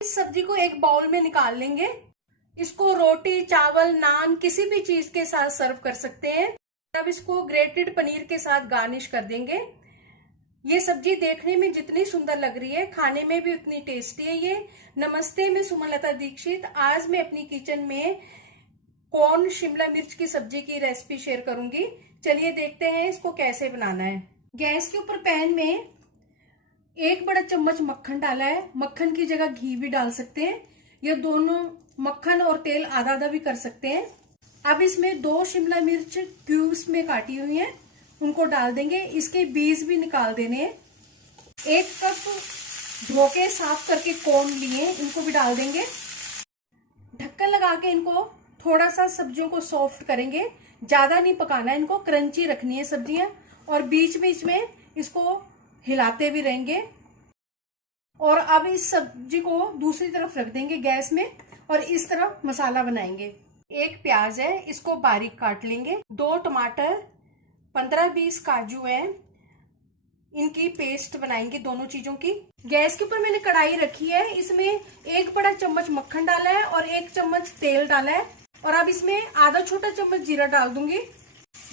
इस सब्जी को एक बाउल में निकाल लेंगे। इसको रोटी, चावल, नान किसी भी चीज के साथ सर्व कर सकते हैं। अब इसको ग्रेटेड पनीर के साथ गार्निश कर देंगे। ये सब्जी देखने में जितनी सुंदर लग रही है, खाने में भी उतनी टेस्टी है ये। नमस्ते, मैं सुमलता दीक्षित। आज मैं अपनी किचन में कॉर्न शिमला मिर्च की सब्जी की रेसिपी शेयर करूंगी। चलिए देखते हैं इसको कैसे बनाना है। गैस के ऊपर पैन में 1 बड़ा चम्मच मक्खन डाला है। मक्खन की जगह घी भी डाल सकते हैं, या दोनों मक्खन और तेल आधा आधा भी कर सकते हैं। अब इसमें 2 शिमला मिर्च क्यूब्स में काटी हुई हैं, उनको डाल देंगे। इसके बीज भी निकाल देने हैं। 1 कप धो के साफ करके कॉर्न लिए, इनको भी डाल देंगे। ढक्कन लगा के इनको थोड़ा सा सब्जियों को सॉफ्ट करेंगे। ज्यादा नहीं पकाना है, इनको क्रंची रखनी है सब्जियां। और बीच बीच में इसको हिलाते भी रहेंगे। और अब इस सब्जी को दूसरी तरफ रख देंगे गैस में, और इस तरफ मसाला बनाएंगे। 1 प्याज है, इसको बारीक काट लेंगे। 2 टमाटर, 15-20 काजू हैं, इनकी पेस्ट बनाएंगे दोनों चीजों की। गैस के ऊपर मैंने कढ़ाई रखी है, इसमें 1 बड़ा चम्मच मक्खन डाला है और 1 चम्मच तेल डाला है। और अब इसमें आधा छोटा चम्मच जीरा डाल दूंगी।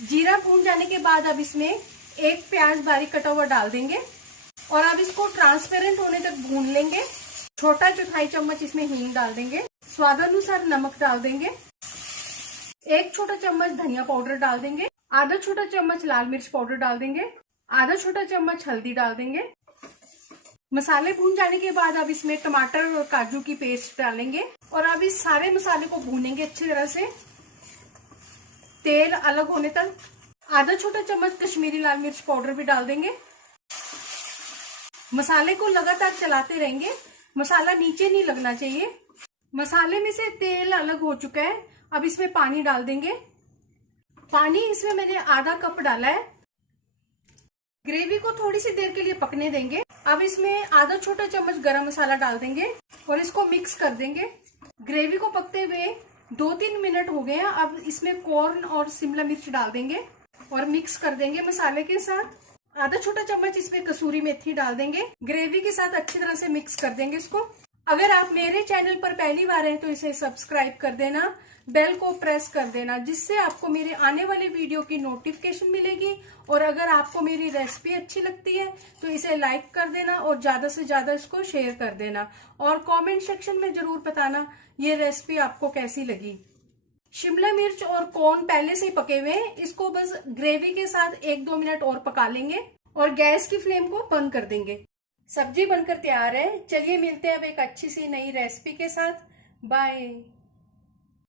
जीरा भून जाने के बाद अब इसमें 1 प्याज बारीक कटा हुआ डाल देंगे, और अब इसको ट्रांसपेरेंट होने तक भून लेंगे। छोटा चौथाई चम्मच इसमें हींग डाल देंगे। स्वादानुसार नमक डाल देंगे। 1 छोटा चम्मच धनिया पाउडर डाल देंगे। आधा छोटा चम्मच लाल मिर्च पाउडर डाल देंगे। आधा छोटा चम्मच हल्दी डाल देंगे। मसाले भून जाने के बाद अब इसमें टमाटर और काजू की पेस्ट डालेंगे, और अब इस सारे मसाले को भूनेंगे अच्छी तरह से, तेल अलग होने तक। आधा छोटा चम्मच कश्मीरी लाल मिर्च पाउडर भी डाल देंगे। मसाले को लगातार चलाते रहेंगे, मसाला नीचे नहीं लगना चाहिए। मसाले में से तेल अलग हो चुका है, अब इसमें पानी डाल देंगे। पानी इसमें मैंने आधा कप डाला है। ग्रेवी को थोड़ी सी देर के लिए पकने देंगे। अब इसमें आधा छोटा चम्मच गरम मसाला डाल देंगे और इसको मिक्स कर देंगे। ग्रेवी को पकते हुए 2-3 मिनट हो गए हैं। अब इसमें कॉर्न और शिमला मिर्च डाल देंगे और मिक्स कर देंगे मसाले के साथ। आधा छोटा चम्मच इसमें कसूरी मेथी डाल देंगे। ग्रेवी के साथ अच्छी तरह से मिक्स कर देंगे इसको। अगर आप मेरे चैनल पर पहली बार हैं तो इसे सब्सक्राइब कर देना, बेल को प्रेस कर देना, जिससे आपको मेरे आने वाले वीडियो की नोटिफिकेशन मिलेगी। और अगर आपको मेरी रेसिपी अच्छी लगती है तो इसे लाइक कर देना और ज्यादा से ज्यादा इसको शेयर कर देना। और कमेंट सेक्शन में जरूर बताना ये रेसिपी आपको कैसी लगी। शिमला मिर्च और कॉर्न पहले से ही पके हुए हैं, इसको बस ग्रेवी के साथ 1-2 मिनट और पका लेंगे और गैस की फ्लेम को बंद कर देंगे। सब्जी बनकर तैयार है। चलिए मिलते हैं अब एक अच्छी सी नई रेसिपी के साथ। बाय।